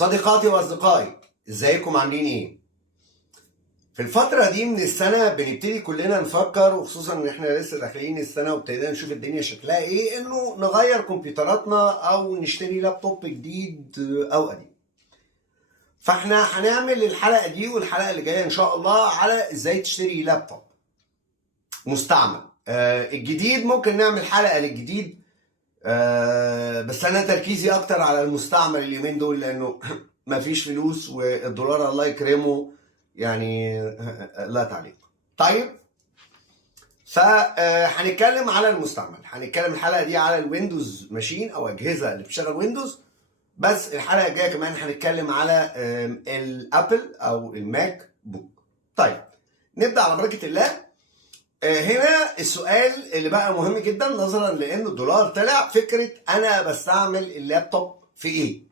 صديقاتي واصدقائي، ازيكم عاملين ايه؟ في الفترة دي من السنة بنبتدي كلنا نفكر، وخصوصا ان احنا لسه داخلين السنة وابتدينا نشوف الدنيا شكلها ايه، انه نغير كمبيوتراتنا او نشتري لابتوب جديد او قديم. فاحنا هنعمل الحلقة دي والحلقة اللي جاية ان شاء الله على ازاي تشتري لابتوب مستعمل. الجديد ممكن نعمل حلقة للجديد، بس انا تركيزي اكتر على المستعمل اليومين دول، لانه مفيش فلوس والدولار الله يكرمه يعني لا تعليق. طيب، فهنتكلم على المستعمل، هنتكلم الحلقه دي على الويندوز ماشين او اجهزه اللي بتشتغل ويندوز، بس الحلقه الجايه كمان هنتكلم على الابل او الماك بوك. طيب، نبدا على بركه الله. هنا السؤال اللي بقى مهم جدا نظرا لان الدولار طلع، فكره انا بستعمل اللابتوب في ايه؟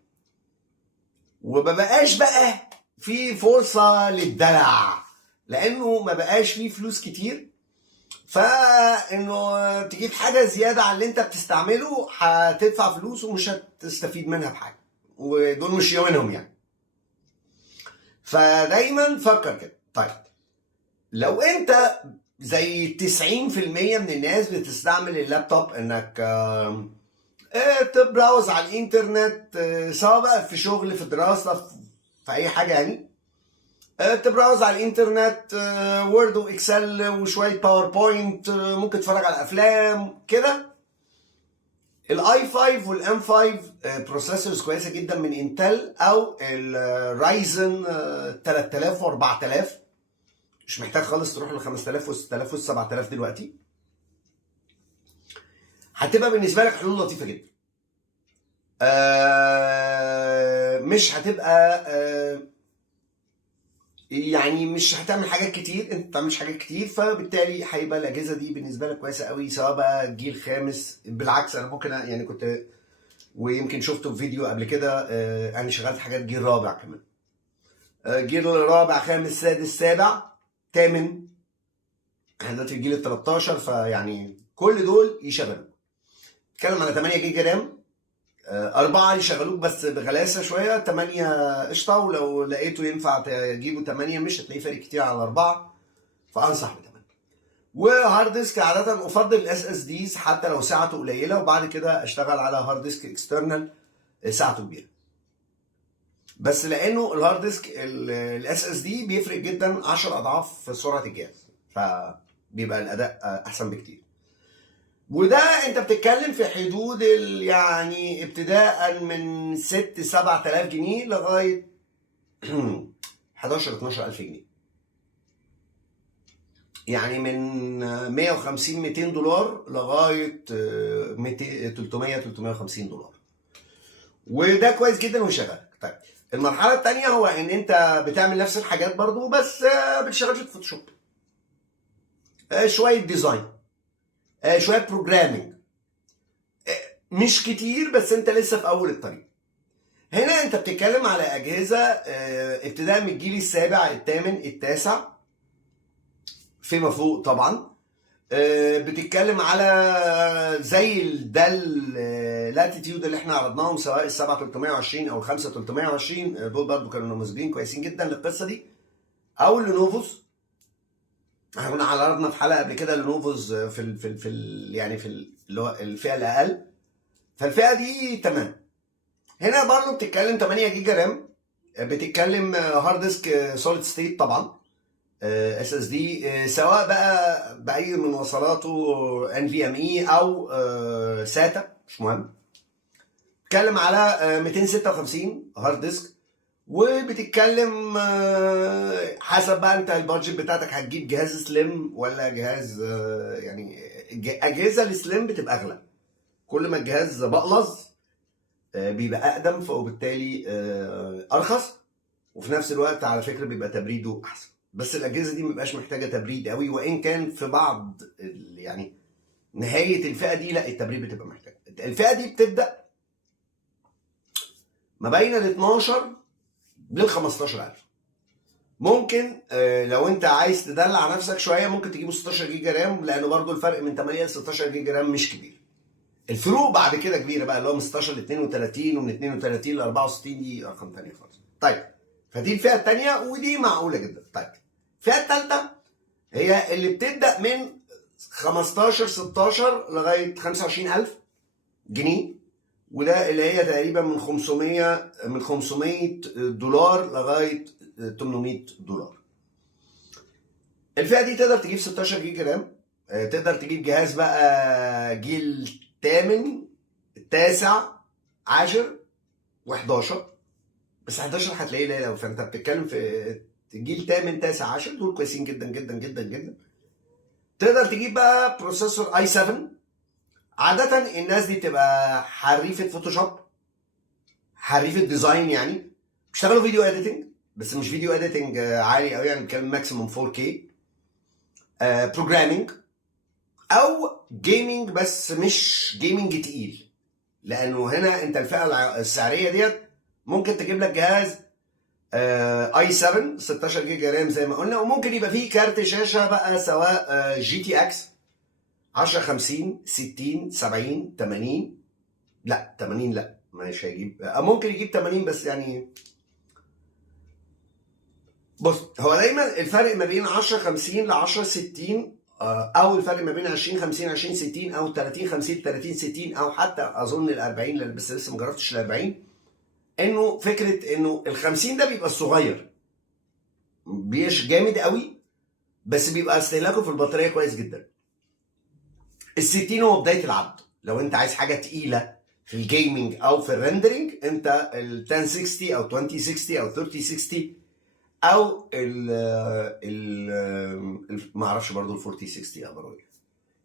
ومبقاش بقى في فرصه للدلع، لانه ما بقاش فيه فلوس كتير، فانه تجيب حاجه زياده عن اللي انت بتستعمله هتدفع فلوس ومش هتستفيد منها بحاجه، ودول مش يومينهم يعني. فدايما فكر كده. طيب، لو انت زي 90% من الناس بتستعمل اللابتوب انك تبراوز على الانترنت، سواء بقى في شغل، في دراسة، في اي حاجة يعني، تبراوز على الانترنت، وورد واكسل وشوية باوربوينت، ممكن تتفرج على افلام كده. الاي 5 والام 5 بروسيسورز كويسة جدا من انتل، او الرايزن 3000 و4000، مش محتاج خالص تروح ل 5000 و6000 و7000 دلوقتي. هتبقى بالنسبه لك حلول لطيفه جدا. مش هتبقى يعني مش هتعمل حاجات كتير، انت ما بتعملش حاجات كتير، فبالتالي هيبقى الاجهزه دي بالنسبه لك كويسه قوي، سواء بقى جيل خامس. بالعكس، انا ممكن يعني كنت، ويمكن شفته في فيديو قبل كده، انا شغلت حاجات جيل رابع كمان، جيل رابع، خامس، سادس، سابع، ثامن. احنا دلوقتي في الجيل ال 13، فيعني كل دول يشغلوا. اتكلم على 8 جيجا رام، 4 يشغلوك بس بغلاسه شويه، 8 قشطه، ولو لقيته ينفع تجيبه 8 مش هتلاقيه فارق كتير على 4، فانصح ب 8. وهارد ديسك عاده افضل الاس اس ديز حتى لو ساعته قليله، وبعد كده اشتغل على هارد ديسك اكسترنال ساعته كبيره. بس لانه الهارد ديسك الاس اس دي بيفرق جدا 10 اضعاف في سرعه الجهاز، فبيبقى الاداء احسن بكتير. وده انت بتتكلم في حدود يعني ابتداء من 6-7000 جنيه لغايه 11-12 الف جنيه، يعني من 150-200 دولار لغايه 300-350 دولار، وده كويس جدا ويشغلك. طيب، المرحله الثانيه هو ان انت بتعمل نفس الحاجات برضو، بس بتشتغل في فوتوشوب، شويه ديزاين، شويه بروجرامينج، مش كتير، بس انت لسه في اول الطريق. هنا انت بتتكلم على اجهزه ابتداء من الجيل السابع، الثامن، التاسع فيما فوق طبعا. بتتكلم على زي اللاتيتيود اللي احنا عرضناهم، سواء ال 7320 او ال 5320، دول برضو كانوا نموذجين كويسين جدا للقصه دي، او اللينوفوز. احنا كنا عرضنا في حلقه قبل كده اللينوفوز يعني في اللي هو الفئه الاقل، فالفئه دي تمام. هنا برضه بتتكلم 8 جيجا رام، بتتكلم هارد ديسك سوليد ستيت طبعا، اس اس دي، سواء بقى باي من وصلاته ان في ام اي او ساتا، مش مهم. بتتكلم على 256 هارد ديسك، وبتتكلم حسب بقى انت البادجت بتاعتك، هتجيب جهاز سليم ولا جهاز يعني اجهزه السليم بتبقى اغلى، كل ما الجهاز بقلظ بيبقى اقدم، وبالتالي ارخص، وفي نفس الوقت على فكره بيبقى تبريده احسن. بس الاجهزه دي مبقاش محتاجه تبريد قوي، وان كان في بعض يعني نهايه الفئه دي لا، التبريد بتبقى محتاجه. الفئه دي بتبدا ما بين ال 12 لل 15000. ممكن لو انت عايز تدلع نفسك شويه ممكن تجيبه 16 جيجا رام، لانه برضو الفرق من 8 ل 16 جيجا رام مش كبير. الفروق بعد كده كبيره بقى، اللي هو من 16 ل 32 ومن 32 ل 64 دي ارقام ثانيه خالص. طيب فدي الفئه الثانيه ودي معقوله جدا. طيب الفئه الثالثه هي اللي بتبدا من 15 16 لغايه 25000 جنيه، وده اللي هي تقريبا من 500 دولار لغايه 800 دولار. الفئه دي تقدر تجيب 16 جيجا رام، تقدر تجيب جهاز بقى جيل 8 9 10 و11، بس 11 هتلاقيه قليل قوي، فانت بتتكلم في جيل 8 9 10 دول كويسين جدا جدا جدا جدا. تقدر تجيب بقى بروسيسور اي 7. عادة الناس دي بتبقى حريفة فوتوشوب، حريفة ديزاين، يعني بيشتغلوا فيديو اديتنج، بس مش فيديو اديتنج عالي قوي، يعني بنتكلم ماكسيموم 4K، بروجرامينج او جيمنج، بس مش جيمنج تقيل، لانه هنا انت الفئه السعريه ديت ممكن تجيب لك جهاز اي 7 16 جيجا رام زي ما قلنا، وممكن يبقى فيه كارت شاشه بقى سواء جي تي اكس 10 50 60 70 80. لا 80 لا مش هيجيب، ممكن يجيب 80 بس يعني. بص هو دايما الفرق ما بين 10 50 ل 10 60، او الفرق ما بين 20 50 20 60 او 30 50 30 60 او حتى اظن ال 40، بس لسه ما جربتش ال 40، انه فكره انه ال 50 ده بيبقى الصغير، بيش جامد قوي بس بيبقى استهلاكه في البطاريه كويس جدا. ال 60 هو بدايه العبد، لو انت عايز حاجه تقيله في الجيمنج او في الريندرنج، انت ال 1060 او 2060 او 3060 او ما اعرفش برضه ال 4060 اقدر اقول.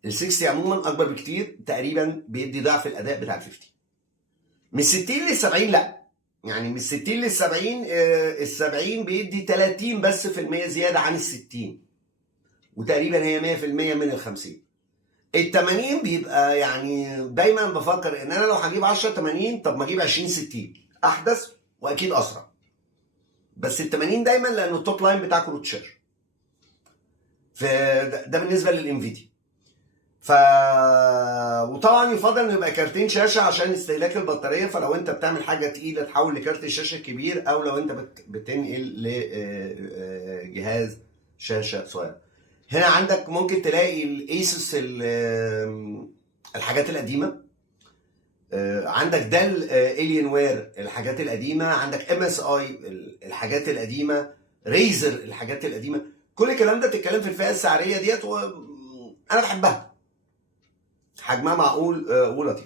ال 60 عموما اكبر بكتير، تقريبا بيدي ضعف الاداء بتاع ال 50. من 60 لل 70 لا، يعني من 60 لل 70 ال 70 بيدي 30 بس في المية زياده عن ال 60، وتقريبا هي 100% من ال 50. ال 80 بيبقى يعني دايما بفكر ان انا لو هجيب 10 80 طب ما اجيب 20 60 احدث واكيد اسرع، بس ال 80 دايما لانه التوب لاين بتاع كروت الشاشه. فده بالنسبه للانفيديا. وطبعا يفضل انه يبقى كارتين شاشه عشان استهلاك البطاريه، فلو انت بتعمل حاجه تقيله تحول لكارت الشاشه كبير، او لو انت بتنقل لجهاز شاشه صغير. هنا عندك ممكن تلاقي الايسوس الحاجات القديمه، عندك دال الين وير الحاجات القديمه، عندك ام اس اي الحاجات القديمه، ريزر الحاجات القديمه. كل الكلام ده بتتكلم في الفئه السعريه ديت، وانا بحبها، حجمها معقول ولطيف.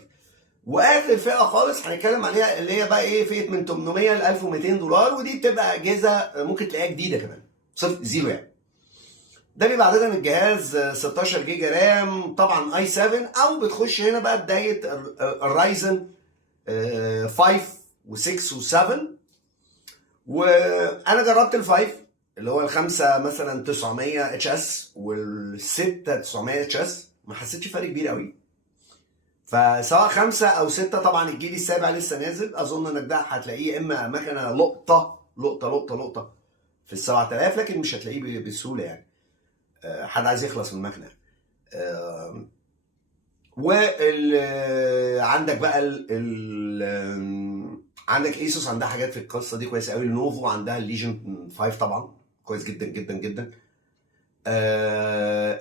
واخر فئه خالص هنتكلم عليها اللي هي بقى ايه، فئه من 800 ل 1200 دولار، ودي بتبقى اجهزه ممكن تلاقيها جديده كمان صفر زيرو يعني. ده بيبقى عاده الجهاز 16 جيجا رام طبعا اي 7، او بتخش هنا بقى بدايه الرايزن 5 و6 و7. وانا جربت ال5 اللي هو الخمسه مثلا 900 اتش اس والسته 900 اتش اس، ما حسيتش فرق كبير قوي. فسواء 5 او 6، طبعا الجيل السابع لسه نازل، اظن انك ده هتلاقيه اما مكنه لقطه في ال 7000، لكن مش هتلاقيه بسهوله يعني، حد عايز يخلص من المكنه. عندك بقى عندك ايسوس عندها حاجات في القصه دي كويسه قوي. لينوفو عندها الليجن 5 طبعا كويس جدا جدا جدا.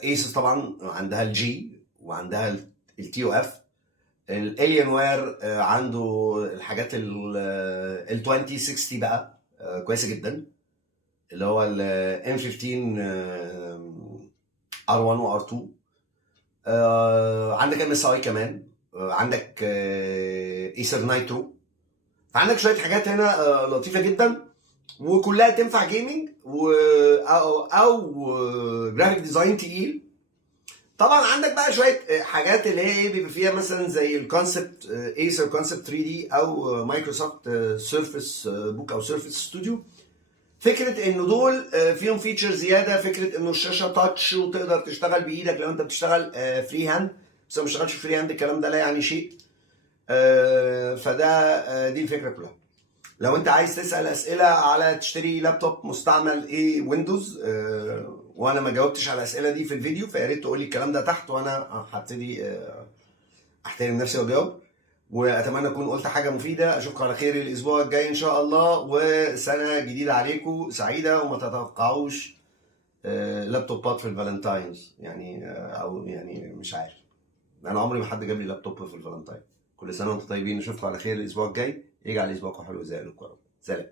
ايسوس طبعا عندها الجي وعندها التي او اف. الالين وير عنده الحاجات ال 2060 بقى كويسه جدا، اللي هو ال M15 R1 و R2. عندك ام اس اي كمان، عندك ايسر نايترو. فعندك شويه حاجات هنا لطيفه جدا، وكلها تنفع جيمنج او جرافيك ديزاين تقيل. طبعا عندك بقى شويه حاجات اللي هي بيبقى فيها مثلا زي الكونسبت ايسر كونسبت 3 دي او مايكروسوفت سيرفيس بوك او سيرفيس ستوديو. فكره انه دول فيهم فيتشر زياده، فكره انه الشاشه تاتش وتقدر تشتغل بايدك لو انت بتشتغل فري هاند، بس لو ما بتشتغلش فري هاند الكلام ده لا يعني شيء. فده دي الفكره كلها. لو انت عايز تسال اسئله على تشتري لابتوب مستعمل ايه ويندوز، وانا ما جاوبتش على الاسئله دي في الفيديو، فيا ريت تقول لي الكلام ده تحت، وانا هبتدي احترم نفسي واجاوب، واتمنى اكون قلت حاجه مفيده. اشوفكم على خير الاسبوع الجاي ان شاء الله، وسنه جديده عليكم سعيده، وما تتوقعوش لابتوبات في الفالنتاينز يعني، او يعني مش عارف، انا عمري ما حد جاب لي لابتوب في الفالنتاين. كل سنه وانتم طيبين، نشوفكم على خير الاسبوع الجاي، يجعل اسبوعكم حلو زي الكرة. سلام.